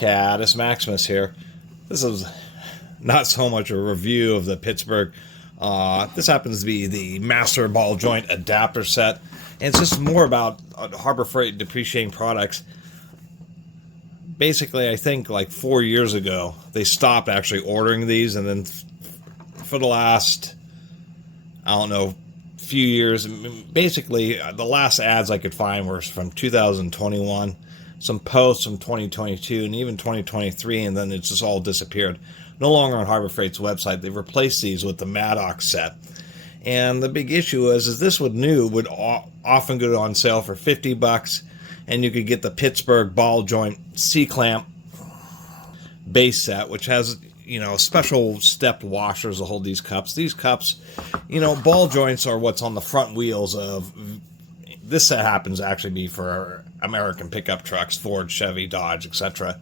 Catus Maximus here. This is not so much a review of the Pittsburgh. This happens to be the master ball joint adapter set. And it's just more about Harbor Freight depreciating products. Basically, I think like 4 years ago, they stopped actually ordering these. And then for the last, I don't know, few years, basically the last ads I could find were from 2021. Some posts from 2022 and even 2023, and then it's just all disappeared. No longer on Harbor Freight's website. They've replaced these with the Maddox set. And the big issue is this would often go on sale for $50, and you could get the Pittsburgh ball joint C-clamp base set, which has, special stepped washers to hold these cups. These cups, ball joints are what's on the front wheels of. This set happens to actually be for American pickup trucks, Ford, Chevy, Dodge, etc.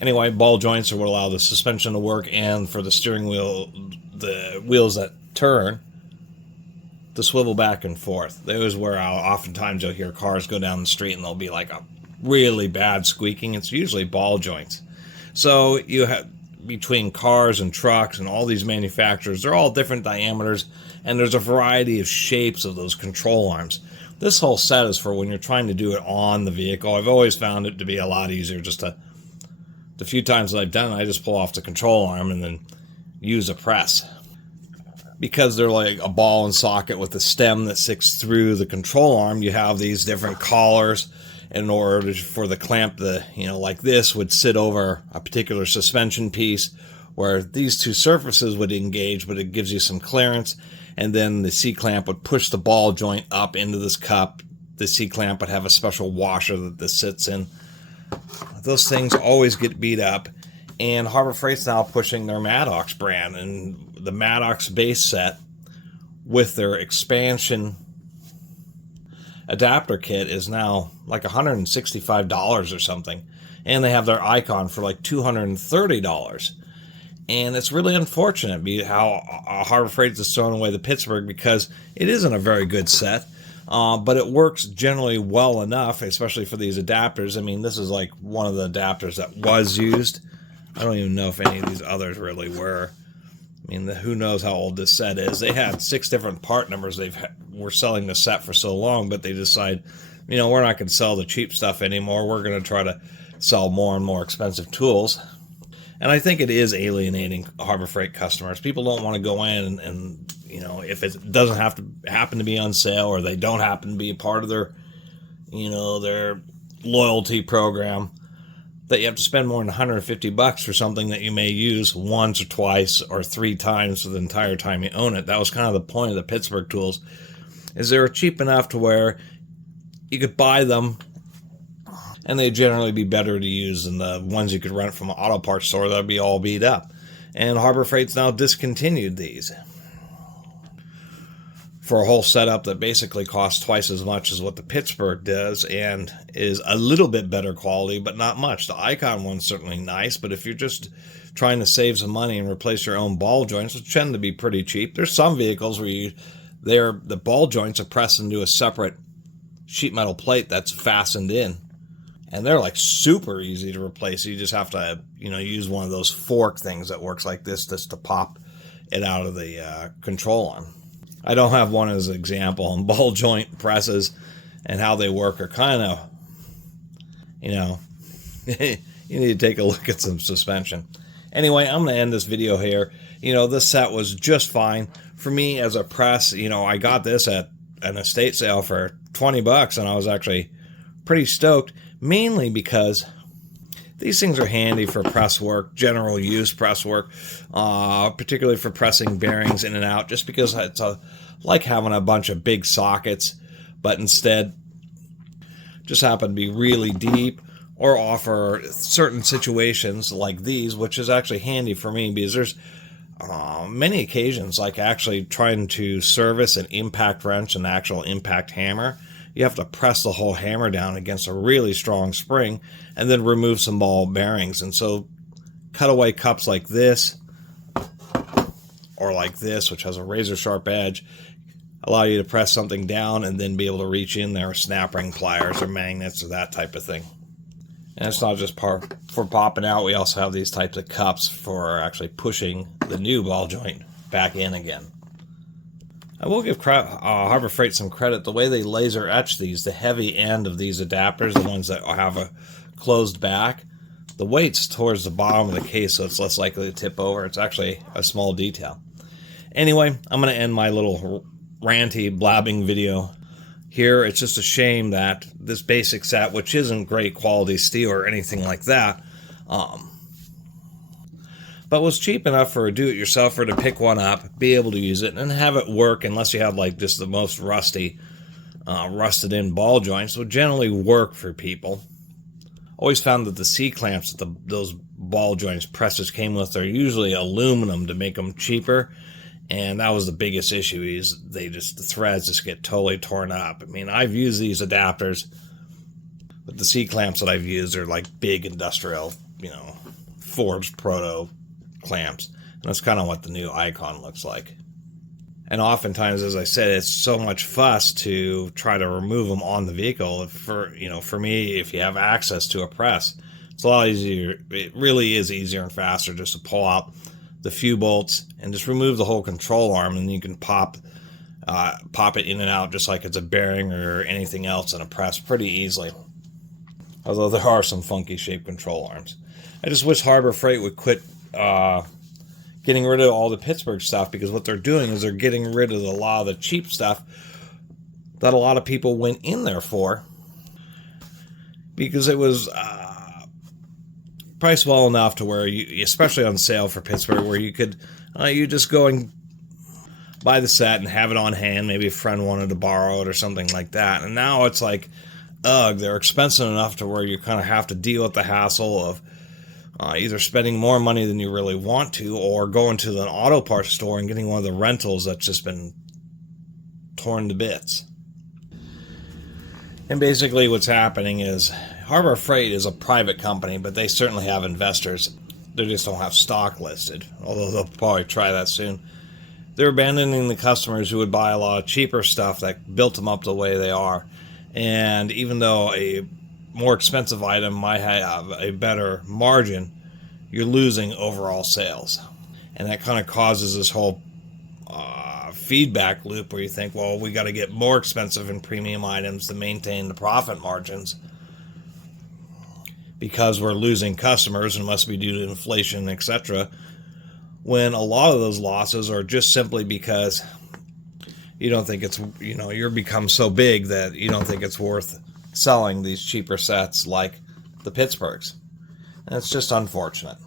Anyway, ball joints are what allow the suspension to work, and for the steering wheel, the wheels that turn, to swivel back and forth. Those where oftentimes you'll hear cars go down the street and there'll be like a really bad squeaking. It's usually ball joints. So you have between cars and trucks and all these manufacturers, they're all different diameters, and there's a variety of shapes of those control arms. This whole set is for when you're trying to do it on the vehicle. I've always found it to be a lot easier the few times that I've done it, I just pull off the control arm and then use a press. Because they're like a ball and socket with a stem that sticks through the control arm, you have these different collars in order for the clamp, like this would sit over a particular suspension piece where these two surfaces would engage, but it gives you some clearance. And then the C-clamp would push the ball joint up into this cup. The C-clamp would have a special washer that this sits in. Those things always get beat up. And Harbor Freight's now pushing their Maddox brand. And the Maddox base set with their expansion adapter kit is now like $165 or something. And they have their icon for like $230. And it's really unfortunate how Harbor Freight is throwing away the Pittsburgh, because it isn't a very good set, but it works generally well enough, especially for these adapters. I mean, this is like one of the adapters that was used. I don't even know if any of these others really were. I mean, who knows how old this set is. They had 6 different part numbers. Were selling the set for so long, but they decide, we're not going to sell the cheap stuff anymore. We're going to try to sell more and more expensive tools. And I think it is alienating Harbor Freight customers. People don't want to go in and if it doesn't happen to be on sale, or they don't happen to be a part of their, their loyalty program, that you have to spend more than $150 for something that you may use once or twice or 3 times for the entire time you own it. That was kind of the point of the Pittsburgh tools, is they were cheap enough to where you could buy them, and they'd generally be better to use than the ones you could rent from an auto parts store that would be all beat up. And Harbor Freight's now discontinued these for a whole setup that basically costs twice as much as what the Pittsburgh does, and is a little bit better quality, but not much. The Icon one's certainly nice, but if you're just trying to save some money and replace your own ball joints, which tend to be pretty cheap, there's some vehicles where the ball joints are pressed into a separate sheet metal plate that's fastened in. And they're like super easy to replace. You just have to, use one of those fork things that works like this just to pop it out of the control arm. I don't have one as an example. And ball joint presses and how they work are kind of, you need to take a look at some suspension. Anyway, I'm going to end this video here. This set was just fine. For me as a press, I got this at an estate sale for $20, and I was actually pretty stoked. Mainly because these things are handy for press work, general use press work, particularly for pressing bearings in and out, just because it's like having a bunch of big sockets, but instead just happen to be really deep, or offer certain situations like these, which is actually handy for me, because there's many occasions, like actually trying to service an impact wrench, an actual impact hammer. You have to press the whole hammer down against a really strong spring and then remove some ball bearings. And so cutaway cups like this, or like this, which has a razor sharp edge, allow you to press something down and then be able to reach in there with snap ring pliers or magnets or that type of thing. And it's not just for popping out. We also have these types of cups for actually pushing the new ball joint back in again. I will give Harbor Freight some credit. The way they laser etch these, the heavy end of these adapters, the ones that have a closed back, the weight's towards the bottom of the case, so it's less likely to tip over. It's actually a small detail. Anyway, I'm going to end my little ranty, blabbing video here. It's just a shame that this basic set, which isn't great quality steel or anything like that, but was cheap enough for a do-it-yourselfer to pick one up, be able to use it, and have it work, unless you have like just the most rusted in ball joints, would generally work for people. Always found that the C-clamps that those ball joints presses came with are usually aluminum to make them cheaper, and that was the biggest issue, is the threads just get totally torn up. I mean, I've used these adapters, but the C-clamps that I've used are like big industrial, Forbes Proto clamps, and that's kind of what the new Icon looks like. And oftentimes, as I said, it's so much fuss to try to remove them on the vehicle. For me, if you have access to a press, it's a lot easier. It really is easier and faster just to pull out the few bolts and just remove the whole control arm, and you can pop it in and out just like it's a bearing or anything else in a press pretty easily. Although there are some funky shaped control arms. I just wish Harbor Freight would quit getting rid of all the Pittsburgh stuff, because what they're doing is they're getting rid of a lot of the cheap stuff that a lot of people went in there for, because it was priced well enough to where you, especially on sale for Pittsburgh, where you could you just go and buy the set and have it on hand. Maybe a friend wanted to borrow it or something like that. And now it's like, they're expensive enough to where you kind of have to deal with the hassle of either spending more money than you really want to, or going to an auto parts store and getting one of the rentals that's just been torn to bits. And basically what's happening is Harbor Freight is a private company, but they certainly have investors. They just don't have stock listed, although they'll probably try that soon. They're abandoning the customers who would buy a lot of cheaper stuff that built them up the way they are. And even though a more expensive item might have a better margin, you're losing overall sales. And that kind of causes this whole feedback loop where you think, well, we got to get more expensive and premium items to maintain the profit margins, because we're losing customers and must be due to inflation, etc. When a lot of those losses are just simply because you don't think it's, you're become so big that you don't think it's worth selling these cheaper sets like the Pittsburghs. And it's just unfortunate.